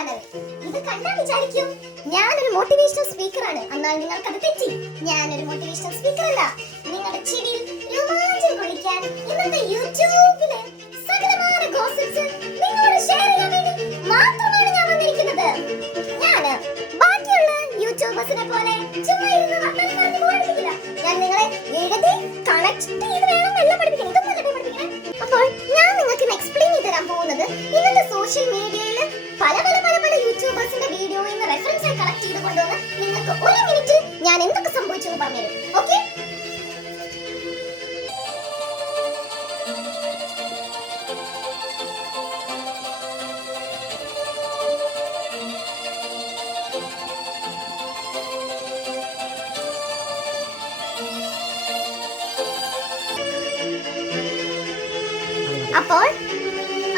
Channel. ഇത് കണ്ടാൽ വിചാരിക്കും ഞാനൊരു മോട്ടിവേഷണൽ സ്പീക്കർ ആണ്. എന്നാൽ നിങ്ങൾക്കത് തെറ്റി. ഞാനൊരു മോട്ടിവേഷണൽ സ്പീക്കർ അല്ല. നിങ്ങളുടെ ചെവിയിൽ രോമാഞ്ചം കൊള്ളിക്കാൻ ഇന്നത്തെ യൂട്യൂബിലെ സകലമായ ഗോസിപ്സ് നിങ്ങളോട് ഷെയർ ചെയ്യാൻ വേണ്ടി മാത്രമാണ് ഞാൻ വന്നിരിക്കുന്നത്. ഞാന് ബാക്കിയുള്ള യൂട്യൂബേഴ്സിനെ പോലെ ചുമ്മാ ഇരുന്ന് വർത്തമാനം പറഞ്ഞ് ബോറടിപ്പിക്കില്ല. ഞാൻ നിങ്ങളെ എഴുതി കണക്ട് ചെയ്ത് വേണം എല്ലാം പഠിപ്പിക്കാൻ. ഇതൊന്നും അല്ലേ പഠിപ്പിക്കാൻ. അപ്പോൾ ഞാൻ നിങ്ങൾക്ക് എക്സ്പ്ലെയിൻ ചെയ്ത് തരാൻ പോകുന്നത് ഇന്നത്തെ സോഷ്യൽ മീഡിയയിൽ പല യൂട്യൂബേഴ്സിന്റെ വീഡിയോയിൽ നിന്ന് റെഫറൻസ് ആയി കളക്ട് ചെയ്ത് കൊണ്ടുവന്ന് നിങ്ങൾക്ക് ഒരു മിനിറ്റ് ഞാൻ എന്തൊക്കെ സംഭവിച്ചു എന്ന് പറഞ്ഞുതരും. ഓക്കെ?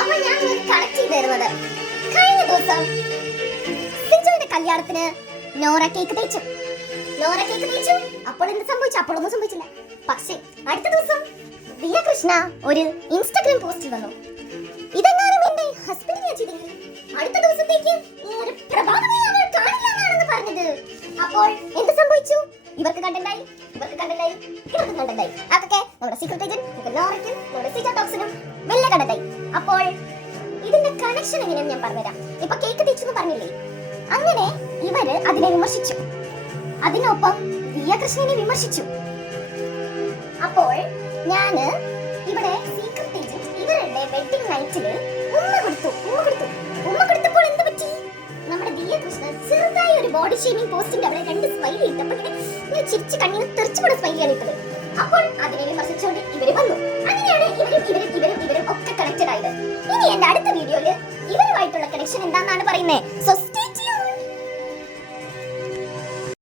അപ്പോൾ ഞാൻ നിങ്ങൾക്ക് കളക്ട് ചെയ്ത് തരുന്നത് കഴിഞ്ഞ ദിവസം സിജോയുടെ കല്യാണത്തിന് നോറ കേക്ക് തേച്ചു. അപ്പോൾ എന്ത് സംഭവിച്ചു? അപ്പോഴൊന്നും സംഭവിച്ചില്ല. പക്ഷേ അടുത്ത ദിവസം ദിയ കൃഷ്ണ ഒരു ഇൻസ്റ്റാഗ്രാം പോസ്റ്റിൽ വന്നു, ഇതെങ്ങാനും എന്റെ ഹസ്ബൻഡ് ഞാൻ ചെയ്തെങ്കിൽ അടുത്ത ദിവസത്തേക്ക് ഒരു പ്രഭാതമേ അവൾ കാണില്ല എന്നാണെന്ന് പറഞ്ഞത്. അപ്പോൾ എന്ത് സംഭവിച്ചു? ഇവർക്ക് കണ്ടന്റായി. അതൊക്കെ നമ്മുടെ സീക്രട്ട് ഏജന്റ് നോറയ്ക്കും നമ്മുടെ സിജോ ടോക്സിനും വലിയ കണ്ടന്റായി. അപ്പോൾ ഇതിന്റെ കണക്ഷൻ എങ്ങനെയാണെന്ന് ഞാൻ പറഞ്ഞുതരാം. ഇപ്പൊ കേക്ക് തേച്ചെന്ന് പറഞ്ഞില്ലേ, അങ്ങനെ ഇവര് അതിനെ വിമർശിച്ചു. അതിനൊപ്പം ദിയ കൃഷ്ണനെ വിമർശിച്ചു. അപ്പോൾ ഞാന് ഇവിടെ സീക്രട്ട് ഏജന്റ് ഇവരുടെ വെഡിങ് നൈറ്റില് ഉമ്മ കൊടുത്തപ്പോൾ എന്ത് പറ്റി? നമ്മുടെ ദിയ കൃഷ്ണ ചെറുതായി ഒരു ബോഡി ഷേമിംഗ് പോസ്റ്റിന്റെ അവിടെ 2 സ്മൈലി ഇട്ടപ്പോൾ ഇങ്ങനെ ചിരിച്ച് കണ്ണിന് തെറിച്ചുപോയ സ്മൈലിയാണ് ഇട്ടത്. അപ്പോൾ അതിനെ വിമർശിച്ചുകൊണ്ട് ഇവര് വന്നു. അങ്ങനെയാണ് ഇവരും ഒക്കെ കണക്റ്റഡ് ആയത്. ഇനി എന്റെ അടുത്ത വീഡിയോയില് ഇവരുമായിട്ടുള്ള കണക്ഷൻ എന്താണെന്നാണ് പറയുന്നത്. സോ